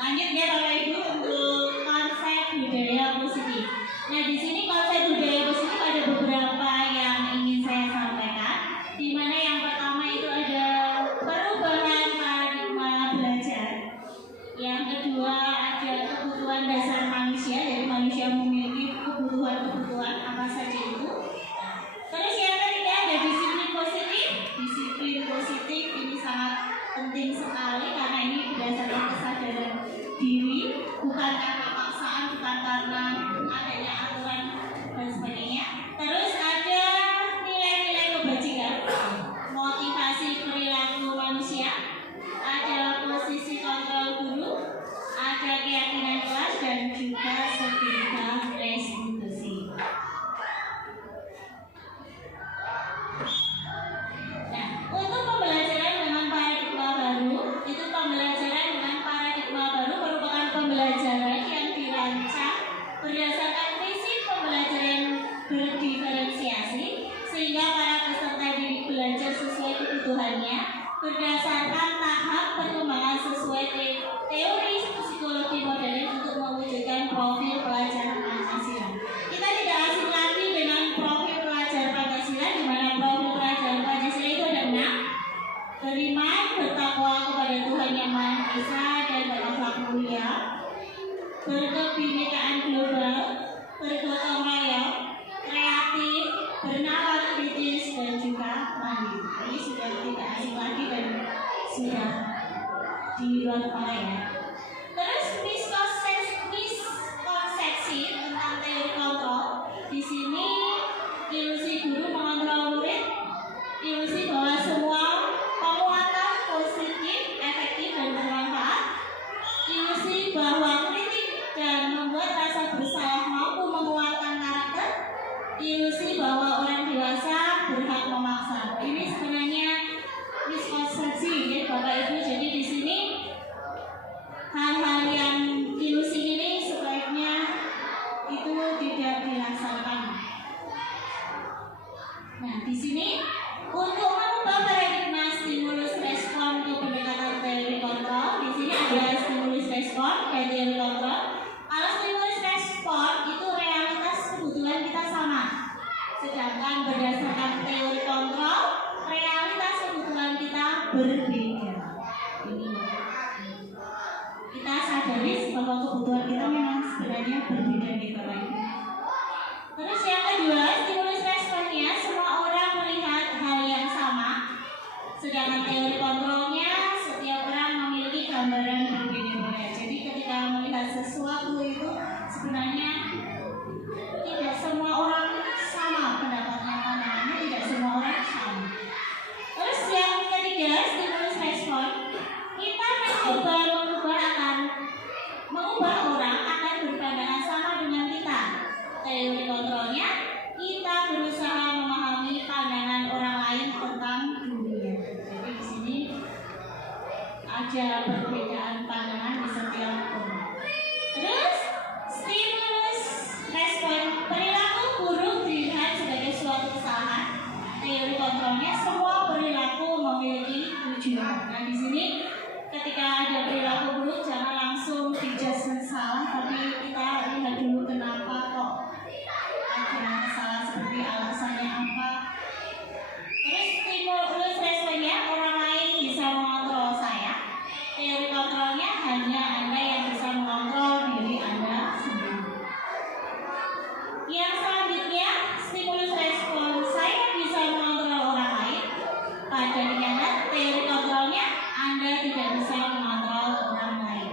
Lanjut ya Bapak Ibu untuk konsep budaya positif. Nah di sini konsep budaya positif ada beberapa yang ingin saya sampaikan. Di mana yang pertama itu ada perubahan paradigma belajar. Yang kedua ada kebutuhan dasar manusia, jadi manusia memiliki kebutuhan apa saja itu. Terus yang ketiga ada disiplin positif. Disiplin positif ini sangat penting sekali karena ini berdasarkan kesadaran diri, bukan karena paksaan, bukan karena adanya aturan dan sebagainya. Terus ada nilai-nilai kebajikan, motivasi perilaku manusia, ada posisi kontrol guru, ada keyakinan kelas dan juga setika restitusi. Nah, untuk pembelajaran dengan paradigma baru, itu pembelajaran dengan paradigma baru merupakan pembelajaran yang dirancang berdasarkan prinsip pembelajaran berdiferensiasi, sehingga para peserta didik belajar sesuai kebutuhannya berdasarkan tahap perkembangan sesuai teori psikologi modern untuk mewujudkan profil pelajar Pancasila. Kita tidak asing lagi dengan profil pelajar Pancasila, di mana profil pelajar Pancasila itu ada 6: beriman, bertakwa kepada Tuhan Yang Maha Esa dan berakhlak mulia, berkebinekaan global, bergotong royong, kreatif, bernalar kritis dan juga mandiri. Ini sudah tidak asing lagi dan sudah di luar kepala ya. Terus miskonsepsi tentang teori kontrol. Di sini ilusi guru mengontrol murid, ilusi bahwa semua penguatan positif, efektif dan bermanfaat, ilusi bahwa kritik dan membuat rasa bersalah mampu menguatkan karakter, ilusi bahwa orang dewasa berhak memaksa. Ini sebenarnya miskonsepsi ya Bapak Ibu. Jadi di sini hal-hal yang ilusi ini sebaiknya itu tidak dilaksanakan. Nah, di sini untuk mengubah paradigma stimulus respon ke pendekatan teori kontrol, di sini ada stimulus respon dan teori kontrol. Kalau stimulus respon itu realitas kebutuhan kita sama, sedangkan berdasarkan teori kontrol realitas kebutuhan kita berbeda. Ini kita sadari bahwa kebutuhan kita memang sebenarnya berbeda di Bapak Ibu. Terus yang kedua, stimulus responnya semua orang melihat hal yang sama, sedangkan teori kontrolnya setiap orang memiliki gambaran berbeda-beda. Jadi ketika melihat sesuatu itu sebenarnya tidak semua orang sama pendapatnya, pandangannya tidak semua orang sama. Terus yang ketiga, stimulus respon, kita mengubah orang akan berpandangan sama dengan kita. Teori kontrolnya, kita berusaha memahami pandangan orang lain tentang dunia. Jadi di sini ada perbedaan pandangan di setiap orang. Terus stimulus respon, perilaku buruk dilihat sebagai suatu kesalahan. Teori kontrolnya semua perilaku memiliki tujuan. Nah di sini ketika ada perilaku buruk jangan langsung dijudge salah, tapi kita lihat dulu kenapa kok ada salah, seperti alasannya apa. Terus stimulus responnya, orang lain bisa mengontrol saya. Teori kontrolnya hanya Anda yang bisa mengontrol diri Anda sendiri. Yang selanjutnya, stimulus respon, saya bisa mengontrol orang lain. Pada kenyataan teori kontrolnya Anda tidak bisa mengontrol orang lain.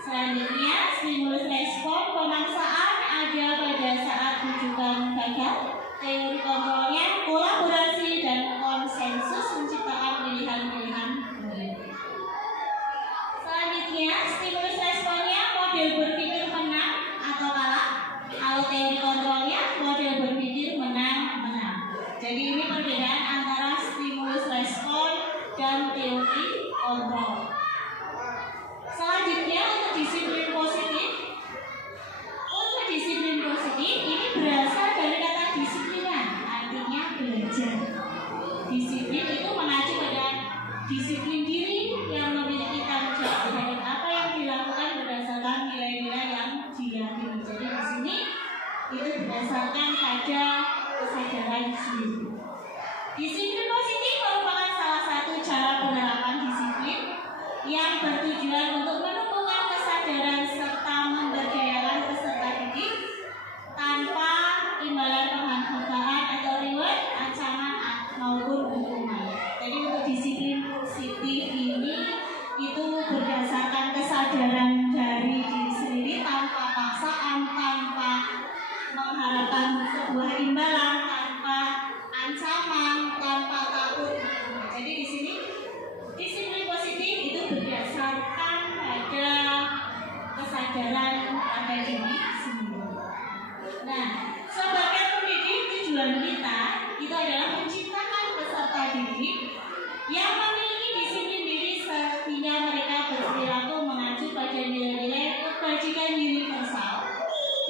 Selanjutnya, stimulus respon, pemaksaan ada pada saat rujukan gagal. Teori kontrolnya kolaborasi dan konsensus menciptakan pilihan-pilihan. Selanjutnya, stimulus responnya model berpikir menang atau kalah. Kalau teori kontrolnya model berpikir menang-menang. Jadi ini perbedaan antara stimulus respon dan teori kontrol. Selanjutnya untuk disiplin positif. Untuk disiplin positif ini berasal dari kata disiplinan, artinya belajar. Disiplin itu mengacu pada disiplin diri yang memiliki tanggung jawab terhadap apa yang dilakukan ada kesadaran sendiri. Disiplin positif merupakan salah satu cara penerapan disiplin yang bertujuan untuk menumbuhkan kesadaran serta memberdayakan peserta didik tanpa imbalan penghargaan atau reward, ancaman maupun hukuman. Jadi untuk disiplin positif ini itu berdasarkan kesadaran dari diri sendiri tanpa paksaan, tanpa mengharapkan sebuah imbalan, tanpa ancaman, tanpa takut. Jadi di sini disiplin positif itu berdasarkan pada kesadaran pada diri sendiri. Nah, sebagai pendidik tujuan kita itu adalah menciptakan peserta didik yang memiliki disiplin diri sehingga mereka berperilaku mengacu pada nilai-nilai kebajikan universal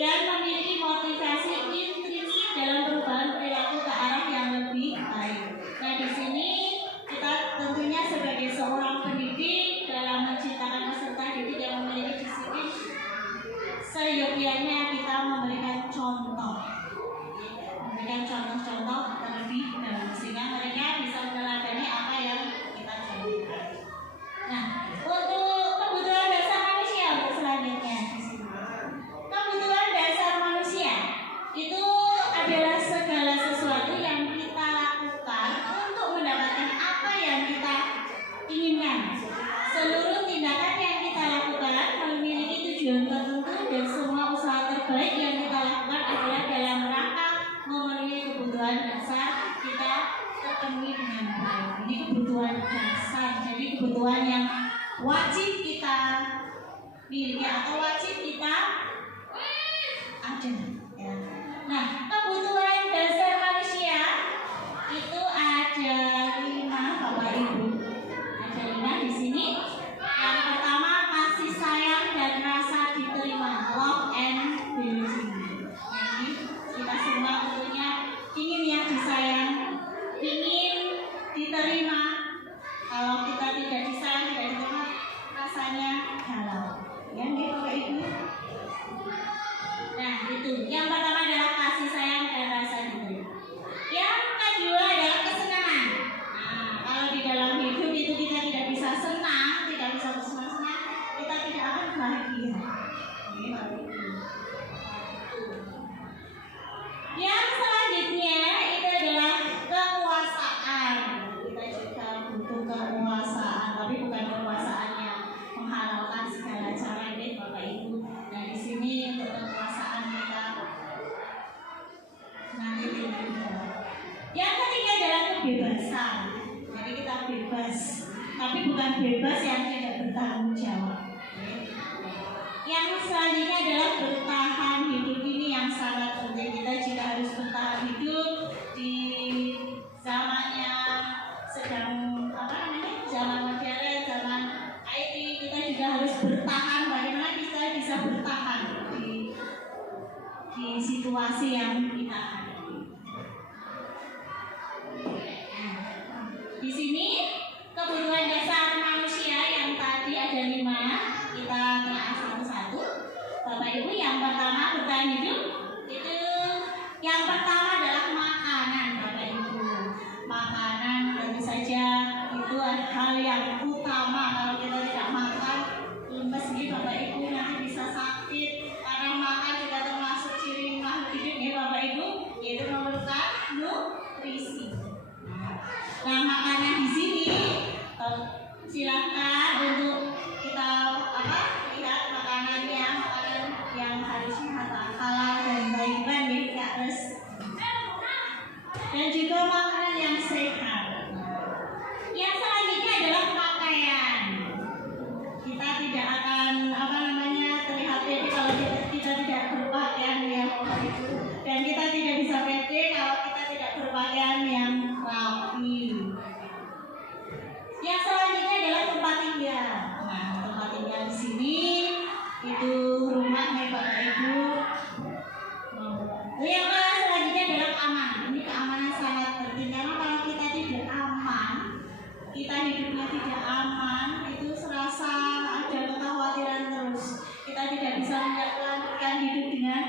dan memiliki motivasi intrinsik dalam perubahan perilaku ke arah yang lebih baik. Nah, di sini kita tentunya sebagai seorang pendidik dalam menciptakan peserta didik yang memiliki disiplin, seyogyanya kita memberikan contoh terlebih dahulu sehingga mereka bisa meneladani apa yang kita contohkan. Nah, untuk kebutuhan dasar manusia selanjutnya di sini. Kebutuhan dasar manusia itu adalah segala sesuatu yang kita lakukan untuk mendapatkan apa yang kita inginkan. Seluruh tindakan yang kita lakukan memiliki tujuan tertentu dan semua usaha terbaik yang kita lakukan adalah dalam rangka memenuhi kebutuhan dasar kita terpenuhi dengan baik. Ini kebutuhan dasar, jadi kebutuhan yang wajib kita miliki atau wajib kita ada. Ya. Nah, kebutuhan dasar manusia itu ada 5, Bapak Ibu. Ada 5 di sini. Yang pertama, kasih sayang dan rasa diterima, love and belonging. Jadi kita semua tentunya ingin yang disayang, ingin diterima. Kalau kita tidak disayang, tidak diterima, rasanya galau. Ya, Bapak Ibu. Nah, itu. Yang pertama adalah kasih sayang dan rasa diterima. Yang kedua adalah kesenangan. Nah, kalau di dalam hidup itu kita tidak bisa senang, tidak bisa bersenang-senang, kita tidak akan bahagia. Yang selanjutnya itu adalah kekuasaan. Kita juga butuh kekuasaan, tapi bukan kekuasaan yang menghalalkan segala cara ini, Bapak Ibu. Nah, di sini untuk kekuasaan kita nanti juga. Yang ketiga adalah kebebasan. Jadi kita bebas, tapi bukan bebas yang tidak bertanggung jawab. Yang selanjutnya adalah bertahan hidup. Ini yang sangat penting. Kita juga harus bertahan hidup di zaman yang sedang zaman modern, zaman IT. Kita juga harus bertahan. Bagaimana kita bisa bertahan di situasi yang kita hadapi. Di sini kebutuhan dasar manusia yang tadi ada 5, kita telah satu-satu. Bapak Ibu, yang pertama bertahan hidup itu yang pertama adalah makanan, Bapak Ibu. Makanan tentu saja itu hal yang utama. Kalau kita tidak makan, lemes nih Bapak Ibu, nanti bisa sakit. Karena makan juga termasuk ciri makhluk hidup ya Bapak Ibu, yaitu memerlukan nutrisi. Nah, makanan di sini silakan untuk kita lihat makanannya, makanan yang harusnya halal dan baik ya, dan juga makanan yang sehat. Yang selanjutnya adalah pakaian. Kita tidak akan terlihat pede kalau kita tidak berpakaian yang rapi, dan kita tidak bisa pede kalau kita tidak berpakaian yang rapi. Yang selanjutnya adalah tempat tinggal. Nah, tempat tinggal di sini itu rumah nih Bapak Ibu. Yang selanjutnya adalah aman. Ini keamanan sangat penting karena kalau kita tidak aman, kita hidupnya tidak aman, itu serasa ada kekhawatiran terus. Kita tidak bisa melanjutkan hidup dengan